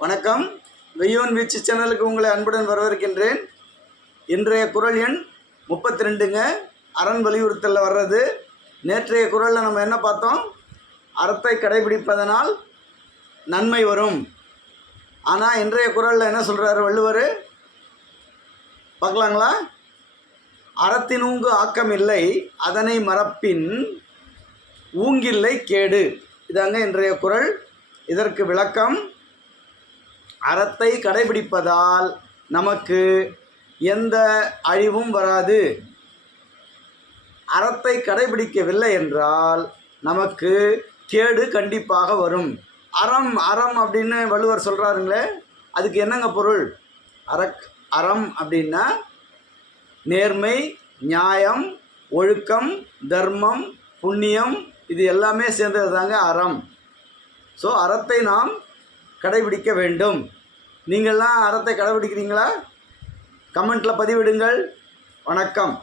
வணக்கம். வெய்யோன் வீச்சு சேனலுக்கு உங்களை அன்புடன் வரவேற்கின்றேன். இன்றைய குரல் எண் முப்பத்தி ரெண்டுங்க அரண் வலியுறுத்தலில் வர்றது. நேற்றைய குரலில் நம்ம என்ன பார்த்தோம்? அறத்தை கடைபிடிப்பதனால் நன்மை வரும். ஆனால் இன்றைய குரலில் என்ன சொல்கிறாரு வள்ளுவர்? பார்க்கலாங்களா? அறத்தினூங்கு ஆக்கமில்லை அதனை மறப்பின் ஊங்கில்லை கேடு. இதாங்க இன்றைய குரல். இதற்கு விளக்கம். அறத்தை கடைபிடிப்பதால் நமக்கு எந்த அழிவும் வராது. அறத்தை கடைபிடிக்கவில்லை என்றால் நமக்கு கேடு கண்டிப்பாக வரும். அறம் அறம் அப்படின்னு வள்ளுவர் சொல்கிறாருங்களே அதுக்கு என்னங்க பொருள்? அறக் அறம் அப்படின்னா நேர்மை நியாயம் ஒழுக்கம் தர்மம் புண்ணியம் இது எல்லாமே சேர்ந்தது தாங்க அறம். ஸோ அறத்தை நாம் கடைபிடிக்க வேண்டும். நீங்கள்லாம் அறத்தை கடைபிடிக்கிறீங்களா? கமெண்ட்டில் பதிவிடுங்கள். வணக்கம்.